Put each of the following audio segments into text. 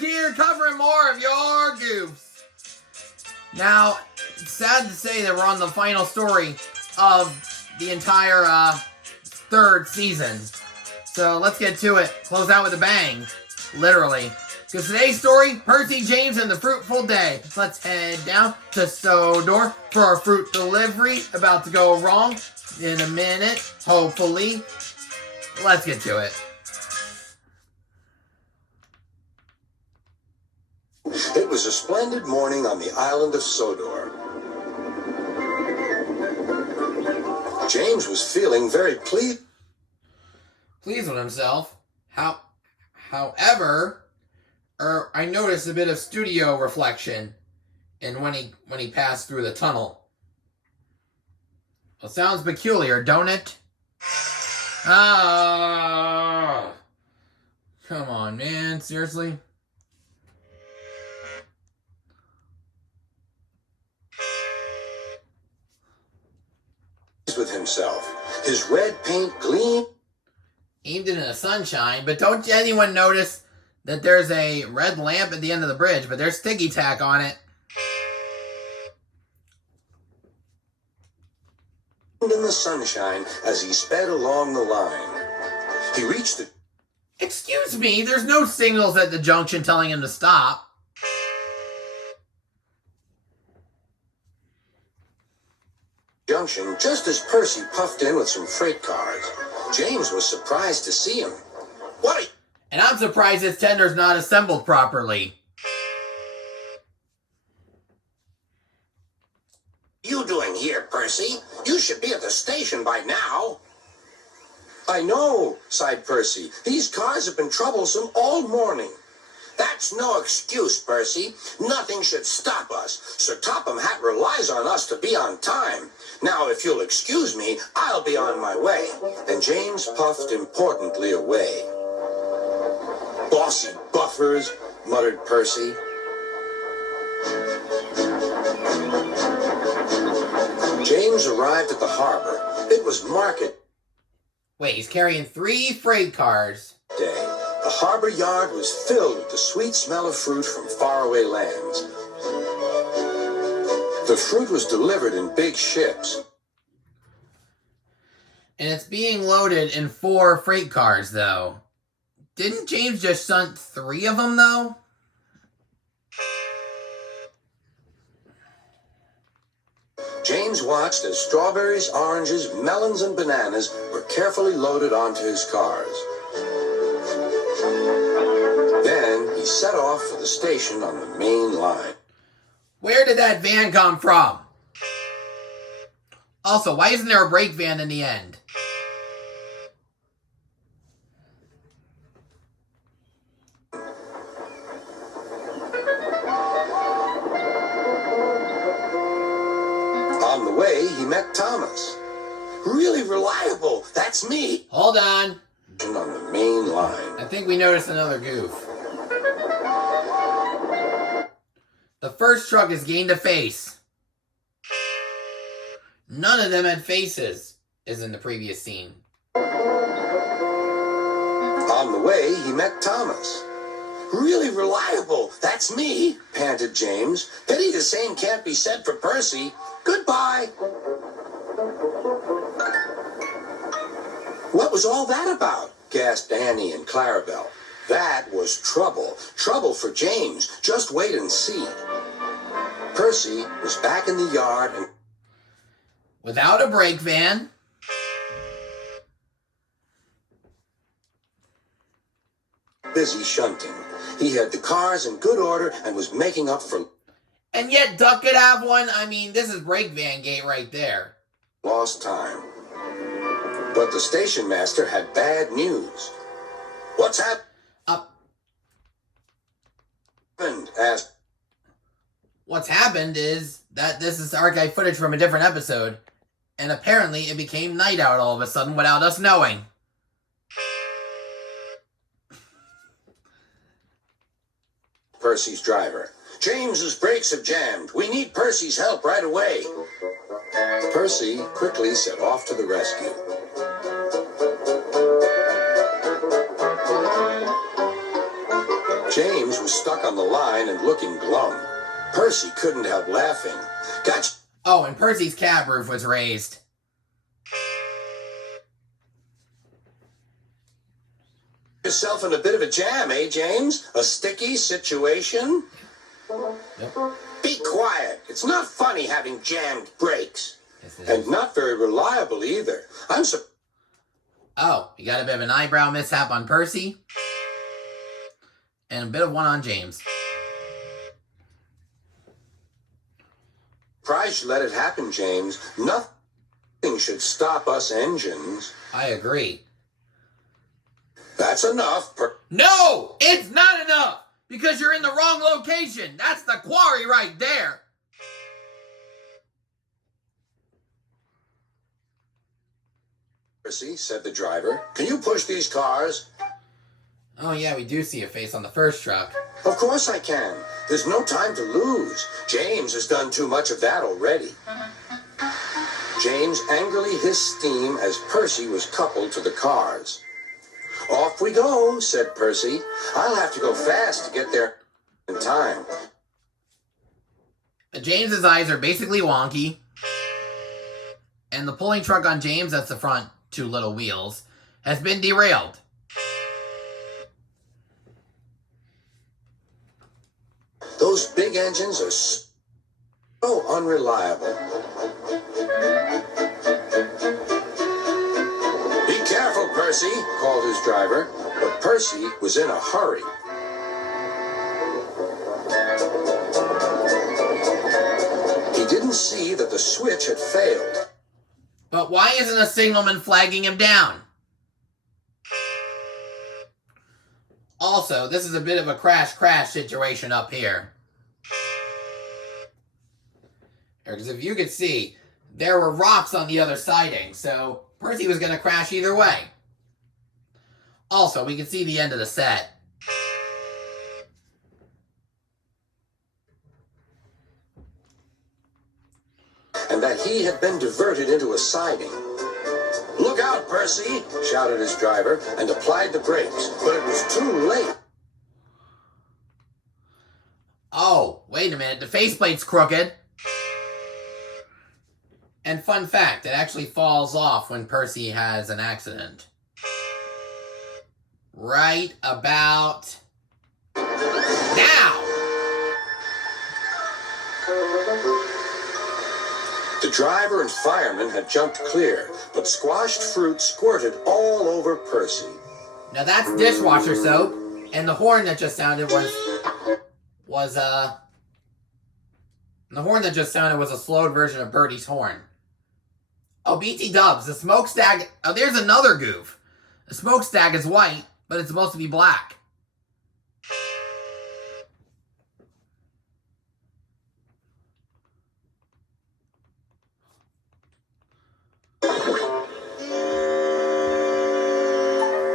here covering more of your Goofs. Now, it's sad to say that we're on the final story of the entire third season. So let's get to it. Close out with a bang. Literally. Because today's story, Percy, James, and the Fruitful Day. Let's head down to Sodor for our fruit delivery. About to go wrong in a minute, hopefully. Let's get to it. It was a splendid morning on the island of Sodor. James was feeling very pleased with himself. However, I noticed a bit of studio reflection in when he passed through the tunnel. Well, sounds peculiar, don't it? Ah, come on, man. Seriously? with himself. His red paint gleamed. Aimed it in the sunshine, but don't anyone notice that there's a red lamp at the end of the bridge, but there's sticky tack on it. In the sunshine as he sped along the line. He reached the... Excuse me, there's no signals at the junction telling him to stop. Junction just as Percy puffed in with some freight cars. James was surprised to see him. What? And I'm surprised his tender's not assembled properly. You doing here, Percy? You should be at the station by now. I know, sighed Percy. These cars have been troublesome all morning. That's no excuse, Percy. Nothing should stop us. Sir Topham Hatt relies on us to be on time. Now, if you'll excuse me, I'll be on my way. And James puffed importantly away. Bossy buffers, muttered Percy. James arrived at the harbor. It was market Wait, he's carrying 3 freight cars. day. The harbor yard was filled with the sweet smell of fruit from faraway lands. The fruit was delivered in big ships. And it's being loaded in 4 freight cars, though. Didn't James just shunt 3 of them, though? James watched as strawberries, oranges, melons, and bananas were carefully loaded onto his cars. Then he set off for the station on the main line. Where did that van come from? Also, why isn't there a brake van in the end? On the way, he met Thomas. Really reliable, that's me. Hold on. On the main line. I think we noticed another goof. The first truck has gained a face. None of them had faces, as in the previous scene. On the way, he met Thomas. Really reliable, that's me, panted James. Pity the same can't be said for Percy. Goodbye. What was all that about? Gasped Annie and Clarabelle. That was trouble. Trouble for James. Just wait and see. Percy was back in the yard and... Without a brake van. busy shunting. He had the cars in good order and was making up for... And yet Duck could have one. I mean, this is brake van gate right there. lost time. But the station master had bad news. What's happened? Asked. What's happened is that this is archive footage from a different episode, and apparently it became night out all of a sudden without us knowing. Percy's driver. James's brakes have jammed. We need Percy's help right away. Percy quickly set off to the rescue. James was stuck on the line and looking glum. Percy couldn't help laughing. Got Oh, and Percy's cab roof was raised. yourself in a bit of a jam, eh, James? A sticky situation? Yep. Be quiet. It's not funny having jammed brakes. Yes, it And is. not very reliable either. I'm surprised. Oh, you got a bit of an eyebrow mishap on Percy. And a bit of one on James. You let it happen, James. Nothing should stop us engines. I agree. That's enough. No! It's not enough! Because you're in the wrong location! That's the quarry right there! Percy, said the driver. Can you push these cars? Oh yeah, we do see a face on the first truck. Of course I can. There's no time to lose. James has done too much of that already. James angrily hissed steam as Percy was coupled to the cars. Off we go, said Percy. I'll have to go fast to get there in time. James's eyes are basically wonky. And the pulling truck on James, that's the front two little wheels, has been derailed. Those big engines are so unreliable. Be careful, Percy, called his driver. But Percy was in a hurry. He didn't see that the switch had failed. But why isn't a signalman flagging him down? Also, this is a bit of a crash situation up here. Because if you could see, there were rocks on the other siding, so Percy was going to crash either way. Also, we can see the end of the set. And that he had been diverted into a siding. Look out, Percy, shouted his driver, and applied the brakes. But it was too late. Oh, wait a minute, the faceplate's crooked. And fun fact, it actually falls off when Percy has an accident. Right about now! The driver and fireman had jumped clear, but squashed fruit squirted all over Percy. Now that's dishwasher soap, and the horn that just sounded was a slowed version of Birdie's horn. Oh, BT Dubs, the smokestack. Oh, there's another goof. The smokestack is white, but it's supposed to be black.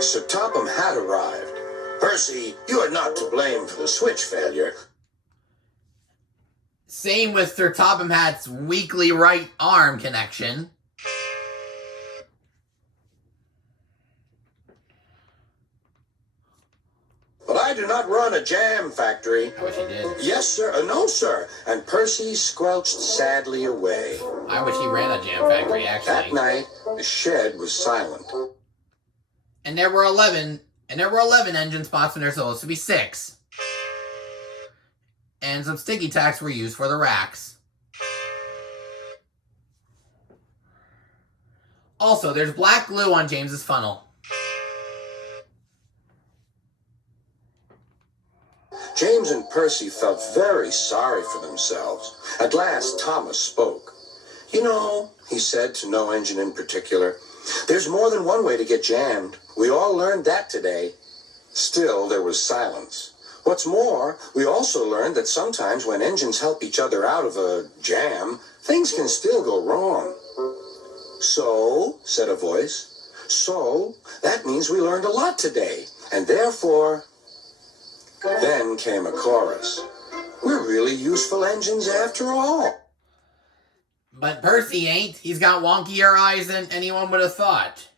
Sir Topham had arrived. Percy, you are not to blame for the switch failure. Same with Sir Topham Hatt's weekly right arm connection. But I do not run a jam factory. I wish he did. Yes, sir. No, sir. And Percy squelched sadly away. I wish he ran a jam factory, That actually. night, the shed was silent. And there were 11 engine spots when there's supposed to be 6. And some sticky tacks were used for the racks. Also, there's black glue on James's funnel. James and Percy felt very sorry for themselves. At last, Thomas spoke. You know, he said to no engine in particular, there's more than one way to get jammed. We all learned that today. Still, there was silence. What's more, we also learned that sometimes when engines help each other out of a jam, things can still go wrong. So, said a voice, so that means we learned a lot today, and therefore... Then came a chorus. We're really useful engines after all. But Percy ain't. He's got wonkier eyes than anyone would have thought.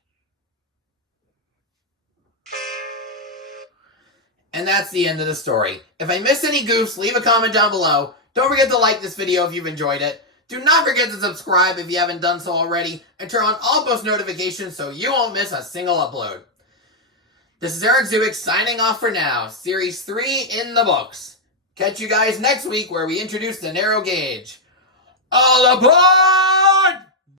And that's the end of the story. If I missed any goofs, leave a comment down below. Don't forget to like this video if you've enjoyed it. Do not forget to subscribe if you haven't done so already, and turn on all post notifications so you won't miss a single upload. This is Eric Zubik signing off for now. Series 3 in the books. Catch you guys next week where we introduce the narrow gauge. All aboard!